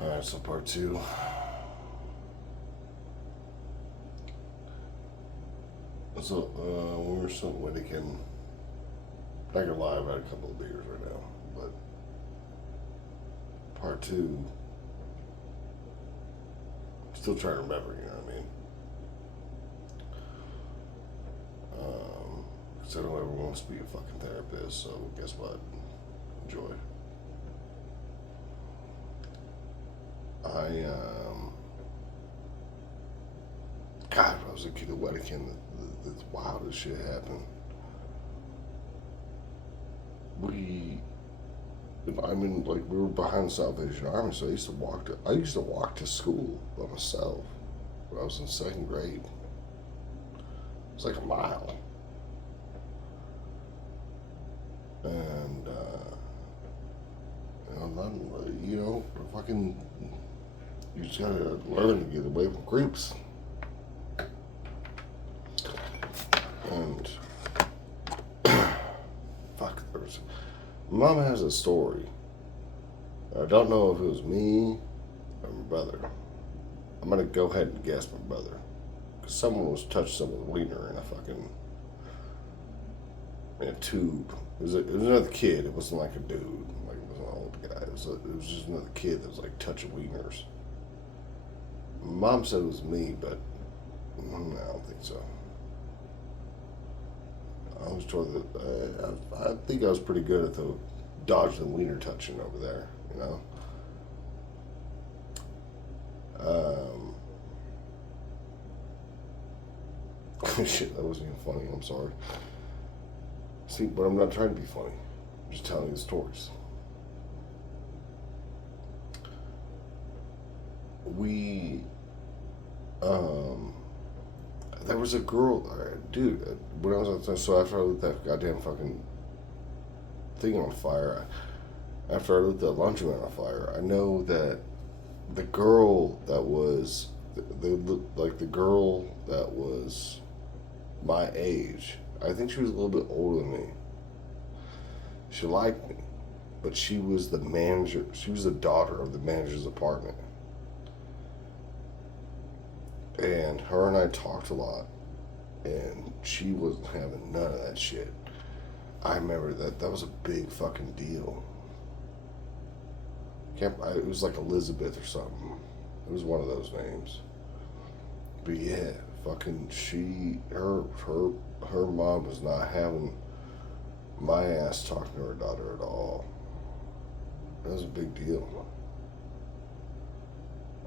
Alright, so part two. So, when we were still at Whittican, not gonna lie, I've had a couple of beers right now, but part two, still trying to remember, you know what I mean? Because I don't ever want to be a fucking therapist, so guess what? Enjoy. I, God, when I was a kid at Whittican, the wildest shit happened. We I mean, like we were behind the Salvation Army, so I used to walk to school by myself when I was in second grade. It was like a mile, and fucking, you just gotta learn to get away from creeps. And fuck, Mom has a story. I don't know if it was me or my brother. I'm gonna go ahead and guess my brother, because someone was touching someone's wiener in a tube. It was another kid. It wasn't like a dude. Like it wasn't an old guy. It was just another kid that was like touching wieners. Mom said it was me, but I don't think so. I was told that I think I was pretty good at the dodge the wiener touching over there. You know. Shit, that wasn't even funny. I'm sorry. See, but I'm not trying to be funny. I'm just telling you the stories. We, um, there was a girl, dude. When I was so after I lit that goddamn fucking thing on fire, after I lit that laundromat on fire, I know that the girl that was the girl that was my age. I think she was a little bit older than me. She liked me, but she was the manager. She was the daughter of the manager's apartment, and her and I talked a lot, and she wasn't having none of that shit. I remember that was a big fucking deal. It was like Elizabeth or something. It was one of those names. But yeah, fucking her mom was not having my ass talking to her daughter at all. That was a big deal.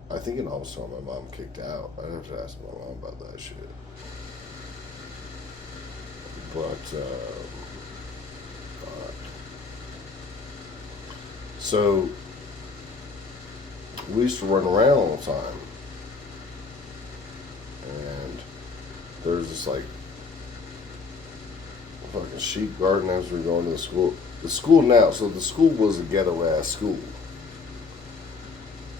I think it almost saw my mom kicked out. I'd have to ask my mom about that shit. But so we used to run around all the time, and there's this like fucking sheep garden as we were going to the school. The school now, so the school was a ghetto ass school.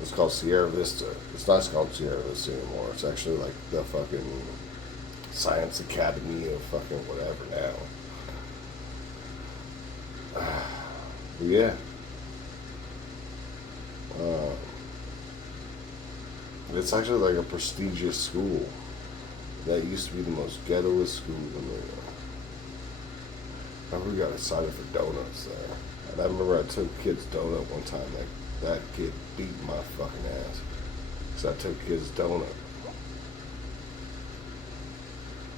It's called Sierra Vista. It's not called Sierra Vista anymore. It's actually like the fucking Science Academy of fucking whatever now. But yeah. Uh, it's actually like a prestigious school. That used to be the most ghettoest school in the world. I remember we got excited for donuts there. And I remember I took a kid's donut one time. Like, that kid beat my fucking ass. So I took his donut.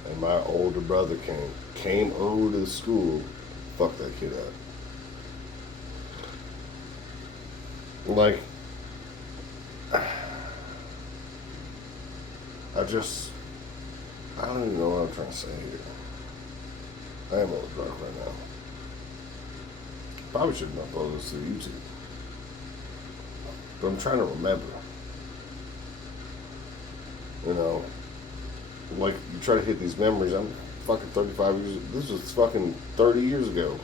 And my older brother came over to the school, fucked that kid up. Like, I don't even know what I'm trying to say here. I am a little drunk right now. Probably shouldn't upload this to YouTube. But I'm trying to remember. You know, like you try to hit these memories. I'm fucking 35 years. This was fucking 30 years ago.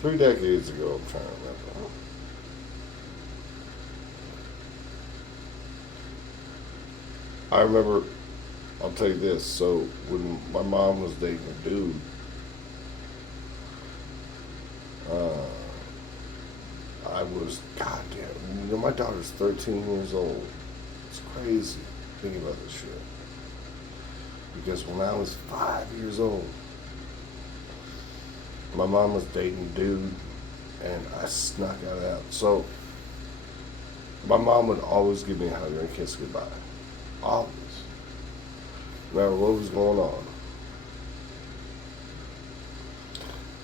3 decades ago. I'm trying to remember. I remember. I'll tell you this. So when my mom was dating a dude, uh, I was, goddamn, my daughter's 13 years old. It's crazy thinking about this shit. Because when I was 5 years old, my mom was dating a dude, and I snuck out. So, my mom would always give me a hug and kiss goodbye. Always. No matter what was going on.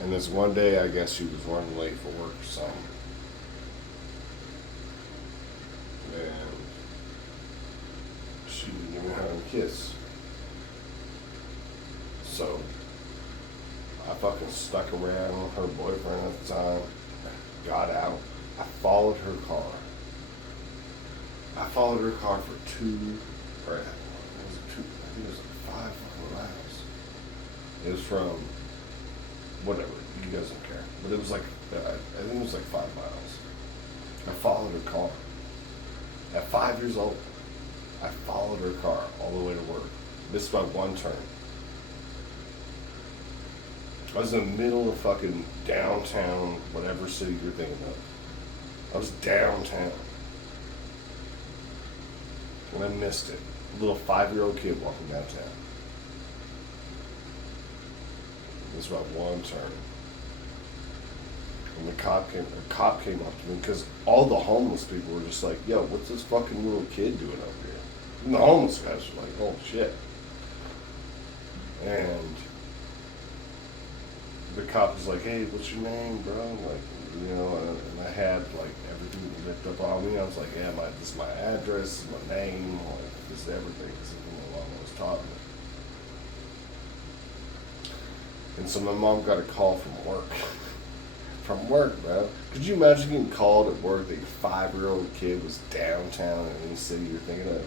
And this one day, I guess she was running late for work or something. And she didn't give me a hug and kiss. So, I fucking stuck around with her boyfriend at the time. Got out. I followed her car. I followed her car for I think it was like 5 fucking miles. It was from, whatever, you guys don't care. But it was like, I think it was like 5 miles. I followed her car. At 5 years old, I followed her car all the way to work. Missed by one turn. I was in the middle of fucking downtown, whatever city you're thinking of. I was downtown. And I missed it. A little 5-year-old kid walking downtown. This was about one turn. And the cop came up to me because all the homeless people were just like, yo, what's this fucking little kid doing over here? And the homeless guys were like, oh shit. And the cop was like, hey, what's your name, bro? Like, you know, and I had like everything ripped up on me. I was like, yeah, this is my address, this is my name, like, this is everything. This is what my mom was taught me. And so my mom got a call from work. From work, bro. Could you imagine getting called at work that your 5-year-old kid was downtown in any city you're thinking of?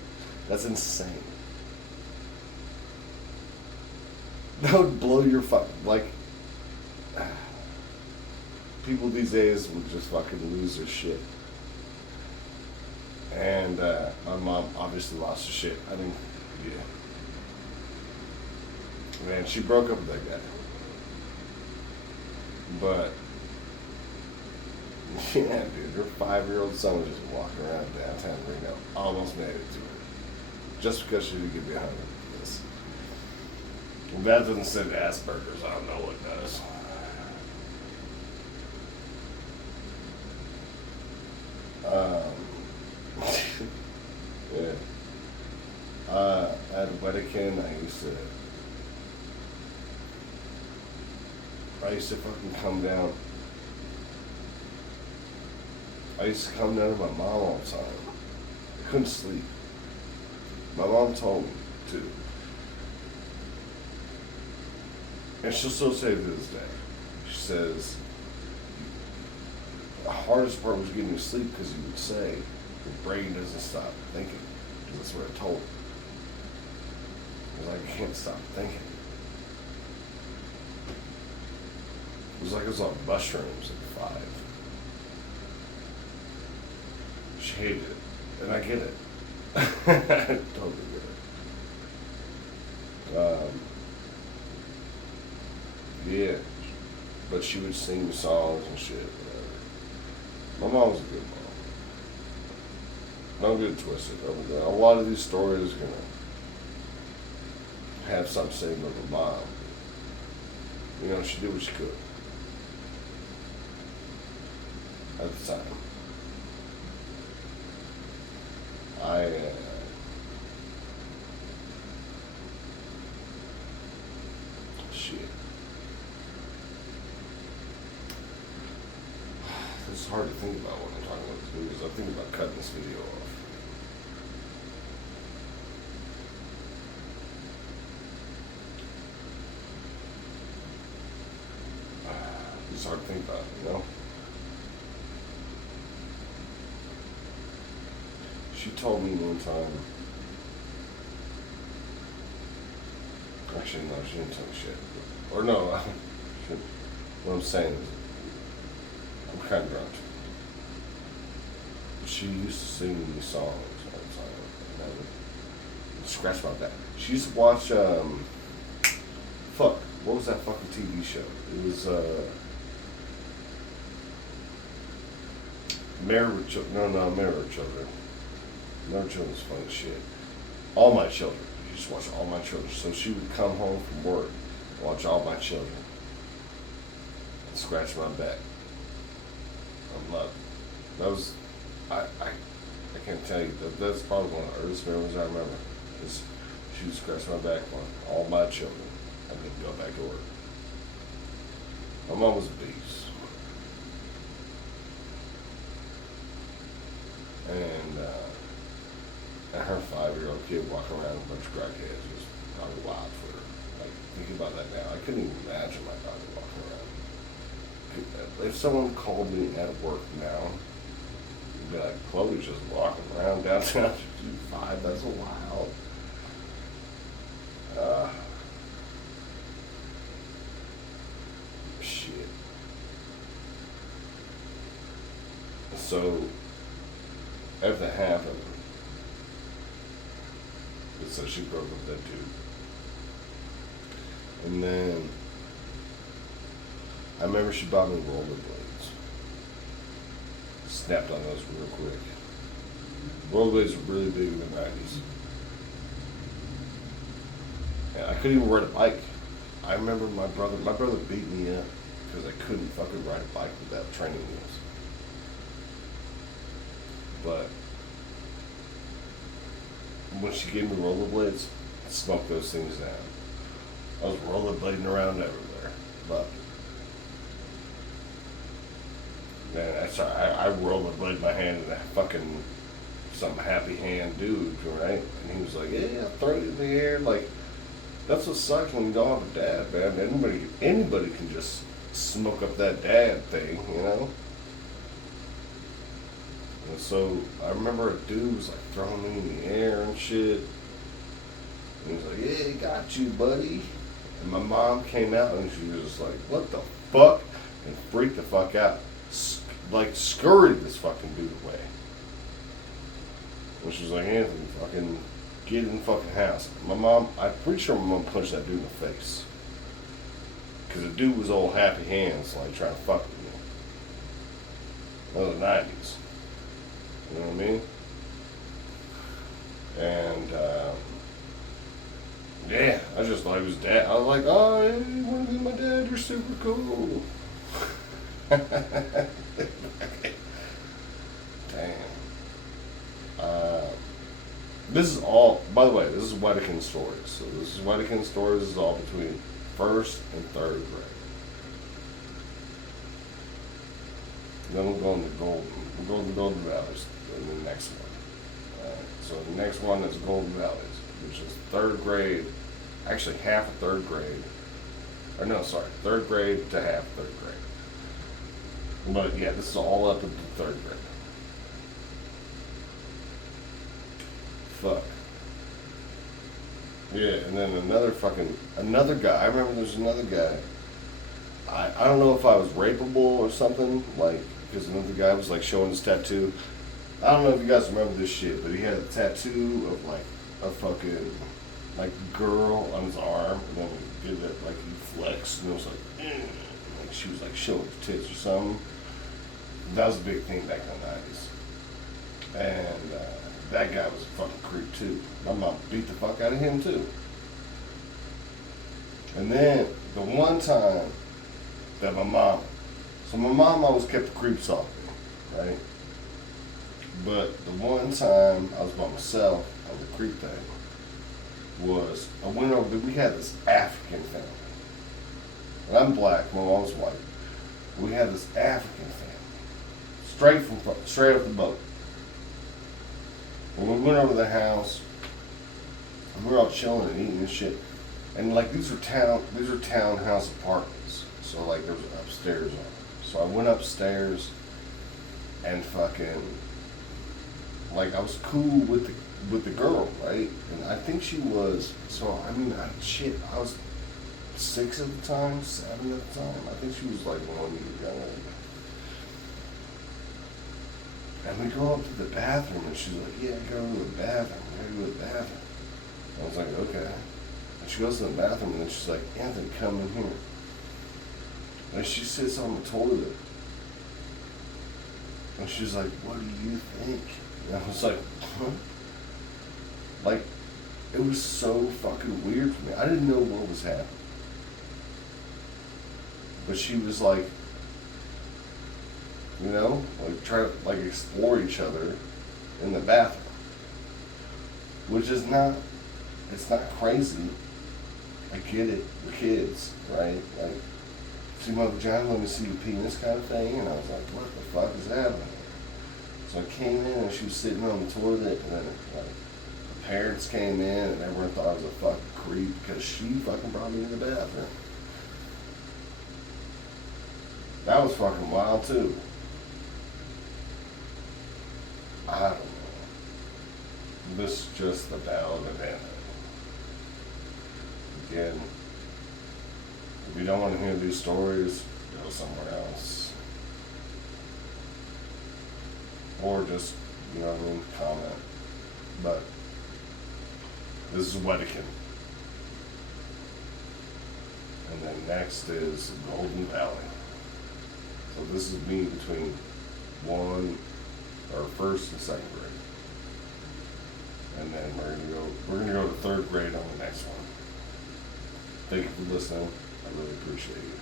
That's insane. That would blow your like, people these days would just fucking lose their shit. And my mom obviously lost her shit. I think, yeah. Man, she broke up with that guy. But, yeah, dude, her 5-year-old son was just walking around downtown Reno. Almost made it to her. Just because she didn't give me a hug like this. If that doesn't send Asperger's, I don't know what does. Yeah. At Wedekind, I used to fucking come down. I used to come down to my mom all the time. I couldn't sleep. My mom told me to. And she'll still say to this day. She says, the hardest part was getting to sleep because you would say, your brain doesn't stop thinking. Because that's what I told her. I can't stop thinking. It was like I was on mushrooms at 5. She hated it. And I get it. I totally get it. Yeah. But she would sing me songs and shit. My mom was a good mom. Don't get it twisted. A lot of these stories are gonna have something saying about her mom. You know, she did what she could. At the time. Shit. It's hard to think about when I'm talking about this movie, because I'm thinking about cutting this video off. It's hard to think about, you know? She told me one time, actually no, she didn't tell me shit. Or no, what I'm saying is, I'm kind of drunk. She used to sing me songs all the time, and I would scratch my back. She used to watch, what was that fucking TV show? It was, Married with Children. No, Married with Children. Married with Children's fun as shit. All My Children. You just watch All My Children. So she would come home from work, watch All My Children, and scratch my back. I'm not. That was. I can't tell you. That's probably one of the earliest memories I remember. Is she would scratch my back on All My Children and then go back to work. My mom was a beast. And her 5-year-old kid walking around with a bunch of crackheads was probably wild for her. Like, thinking about that now, I couldn't even imagine my daughter walking around. If someone called me at work now, you'd be like, Chloe's just walking around downtown. She's 5, that's wild. Shit. So, after that happened, so she broke up with that dude. And then, I remember she bought me rollerblades. Snapped on those real quick. Rollerblades were really big in the 90s. And I couldn't even ride a bike. I remember my brother beat me up because I couldn't fucking ride a bike without training wheels. But when she gave me rollerblades, I smoked those things down. I was rollerblading around everywhere. But man, I rollerbladed my hand in that fucking some happy hand dude, right? And he was like, yeah, throw it in the air. Like, that's what sucks when you don't have a dad, man. Anybody can just smoke up that dad thing, you know? And so I remember a dude was like throwing me in the air and shit. And he was like, yeah, he got you, buddy. And my mom came out and she was just like, what the fuck? And freaked the fuck out. Like, scurried this fucking dude away. And she was like, Anthony, fucking get in the fucking house. My mom, I'm pretty sure my mom punched that dude in the face. Because the dude was all happy hands, like trying to fuck with me. That was the 90s. You know what I mean? And, yeah, I just thought he was dad. I was like, oh, hey, you want to be my dad? You're super cool. Damn. This is all, by the way, this is Wedekind Stories. So this is Wedekind Stories. This is all between 1st and 3rd grade. Then we'll go into Golden Valleys in the next one. So the next one is Golden Valleys, which is 3rd grade, actually half of 3rd grade. Or no, sorry, 3rd grade to half 3rd grade. But yeah, this is all up into 3rd grade. Fuck. Yeah, and then another guy. I remember there's another guy. I don't know if I was rapeable or something, like, because another guy was like showing his tattoo. I don't know if you guys remember this shit, but he had a tattoo of like a fucking like girl on his arm, and then he did it like he flexed, and it was like she was like showing her tits or something. That was a big thing back in the 90s, and that guy was a fucking creep too. My mom beat the fuck out of him too. And then the one time that my mom always kept the creeps off me, right? But the one time I was by myself on the creep thing was I went over. We had this African family, and I'm black. My mom's white. We had this African family, straight off the boat. When we went over to the house, we were all chilling and eating and shit. And like these are townhouse apartments. So like there was upstairs on them. So I went upstairs and fucking like I was cool with the girl, right? And I think she was I was 6 at the time, 7 at the time. I think she was like 1 year younger than me. And we go up to the bathroom, and she's like, yeah, go to the bathroom. I was like, okay. And she goes to the bathroom, and then she's like, Anthony, come in here. And she sits on the toilet. And she was like, what do you think? And I was like, huh? Like, it was so fucking weird for me. I didn't know what was happening. But she was like, you know, like try to like explore each other in the bathroom. Which is not, it's not crazy. I get it, we're kids, right? Like, see my vagina, let me see your penis kind of thing. And I was like, what the fuck is happening? So I came in and she was sitting on the toilet, and then like the parents came in and everyone thought I was a fucking creep because she fucking brought me in the bathroom. That was fucking wild too. I don't know. This is just the ballad of Anna. Again, if you don't want to hear these stories, go somewhere else. Or just, you know what I mean, comment. But this is Wedekind. And then next is Golden Valley. So this is me between first and second grade. And then we're gonna go to third grade on the next one. Thank you for listening. I really appreciate you.